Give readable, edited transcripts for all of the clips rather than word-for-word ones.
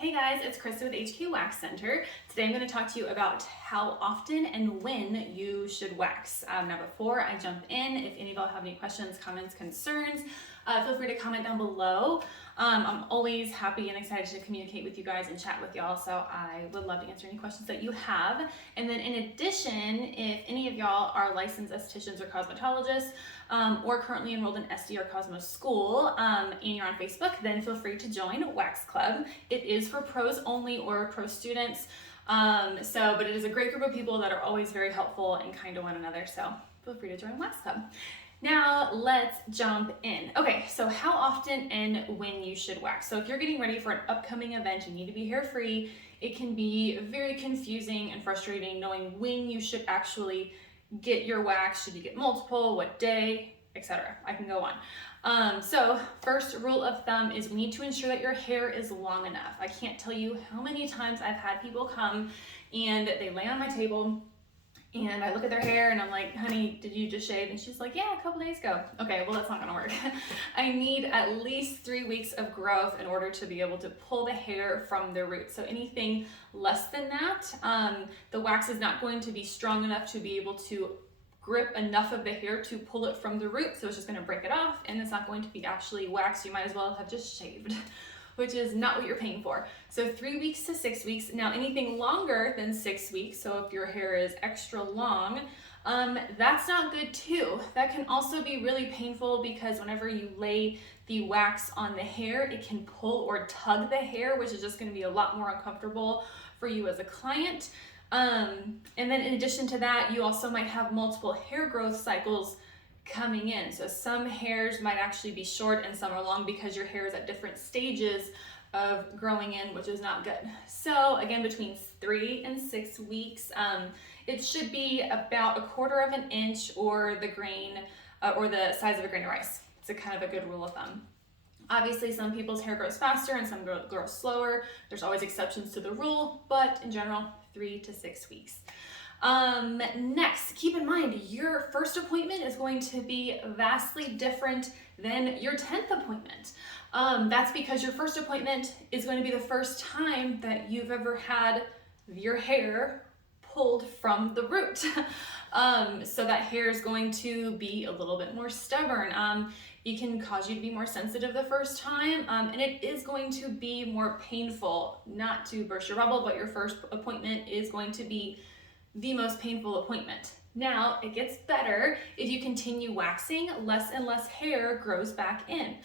Hey guys, it's Krista with HQ Wax Center. Today I'm going to talk to you about how often and when you should wax. Now before I jump in, if any of y'all have any questions, comments, concerns, feel free to comment down below. I'm always happy and excited to communicate with you guys and chat with y'all, so I would love to answer any questions that you have. And then in addition, if any of y'all are licensed estheticians or cosmetologists, or currently enrolled in SD or Cosmo School, and you're on Facebook, then feel free to join Wax Club. It is for pros only or pro students, but it is a great group of people that are always very helpful and kind to one another, so feel free to join Wax Club. Now let's jump in. Okay, so how often and when you should wax. So if you're getting ready for an upcoming event, you need to be hair free, it can be very confusing and frustrating knowing when you should actually get your wax. Should you get multiple, what day, etc. I can go on. So first rule of thumb is we need to ensure that your hair is long enough. I can't tell you how many times I've had people come and they lay on my table and I look at their hair and I'm like, honey, did you just shave? And she's like, yeah, a couple days ago. Okay, well, that's not gonna work. I need at least 3 weeks of growth in order to be able to pull the hair from the root. So anything less than that, the wax is not going to be strong enough to be able to grip enough of the hair to pull it from the root. So it's just gonna break it off and it's not going to be actually wax. You might as well have just shaved, which is not what you're paying for. So 3 weeks to 6 weeks. Now anything longer than 6 weeks, so if your hair is extra long, that's not good too. That can also be really painful because whenever you lay the wax on the hair, it can pull or tug the hair, which is just gonna be a lot more uncomfortable for you as a client. And then in addition to that, you also might have multiple hair growth cycles coming in. So some hairs might actually be short and some are long because your hair is at different stages of growing in, which is not good. So again, between 3 and 6 weeks, it should be about 1/4 of an inch or the grain or the size of a grain of rice. It's a kind of a good rule of thumb. Obviously, some people's hair grows faster and some grows slower. There's always exceptions to the rule, but in general, 3 to 6 weeks. Next, keep in mind, your first appointment is going to be vastly different than your 10th appointment. That's because your first appointment is going to be the first time that you've ever had your hair pulled from the root. So that hair is going to be a little bit more stubborn. It can cause you to be more sensitive the first time, and it is going to be more painful. Not to burst your bubble, but your first appointment is going to be the most painful appointment. Now, it gets better. If you continue waxing, less and less hair grows back in.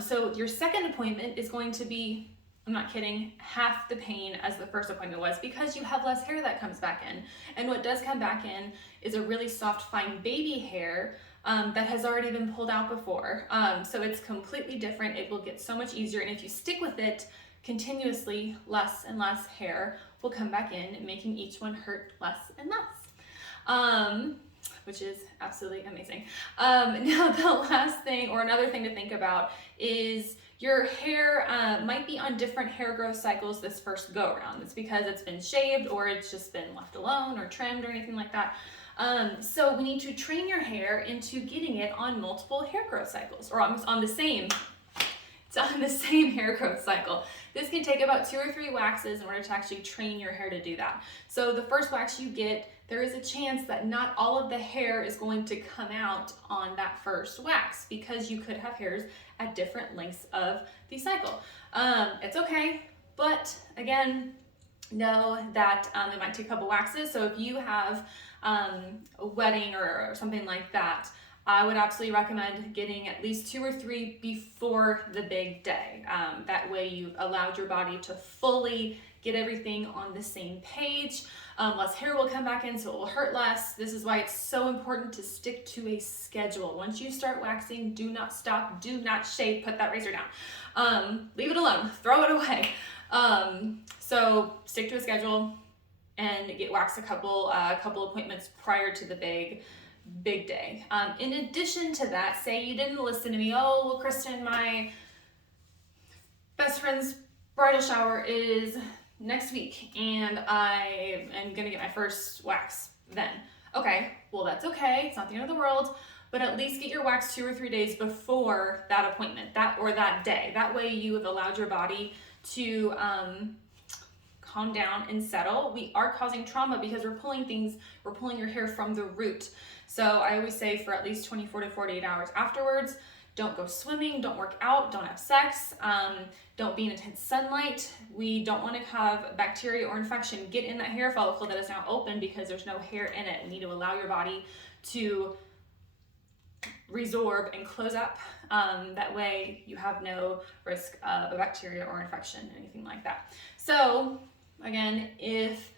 So your second appointment is going to be, I'm not kidding, half the pain as the first appointment was because you have less hair that comes back in. And what does come back in is a really soft, fine baby hair that has already been pulled out before. So it's completely different. It will get so much easier. And if you stick with it continuously, less and less hair will come back in, making each one hurt less and less, which is absolutely amazing. Now the last thing, or another thing to think about, is your hair might be on different hair growth cycles this first go around. It's because it's been shaved or it's just been left alone or trimmed or anything like that. So we need to train your hair into getting it on multiple hair growth cycles, or on the same hair growth cycle. This can take about 2 or 3 waxes in order to actually train your hair to do that. So the first wax you get, there is a chance that not all of the hair is going to come out on that first wax because you could have hairs at different lengths of the cycle. It's okay, but again, know that it might take a couple waxes. So if you have a wedding or something like that, I would absolutely recommend getting at least 2 or 3 before the big day. That way you've allowed your body to fully get everything on the same page. Less hair will come back in, so it will hurt less. This is why it's so important to stick to a schedule. Once you start waxing, do not stop, do not shave, put that razor down. Leave it alone, throw it away. So stick to a schedule and get waxed a couple appointments prior to the big day. In addition to that, say you didn't listen to me. Oh, well, Kristen, my best friend's bridal shower is next week and I am gonna get my first wax then. Okay, well, that's okay. It's not the end of the world, but at least get your wax 2 or 3 days before that appointment, that day. That way you have allowed your body to calm down and settle. We are causing trauma because we're pulling your hair from the root. So I always say for at least 24 to 48 hours afterwards, don't go swimming, don't work out, don't have sex, don't be in intense sunlight. We don't want to have bacteria or infection get in that hair follicle that is now open because there's no hair in it. We need to allow your body to resorb and close up. That way you have no risk of a bacteria or infection, anything like that. So again, if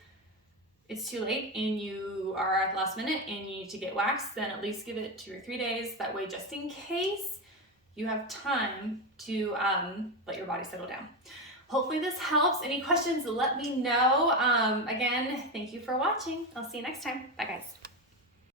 it's too late and you are at the last minute and you need to get waxed, then at least give it 2 or 3 days. That way, just in case, you have time to let your body settle down. Hopefully this helps. Any questions, let me know. Again, thank you for watching. I'll see you next time. Bye guys.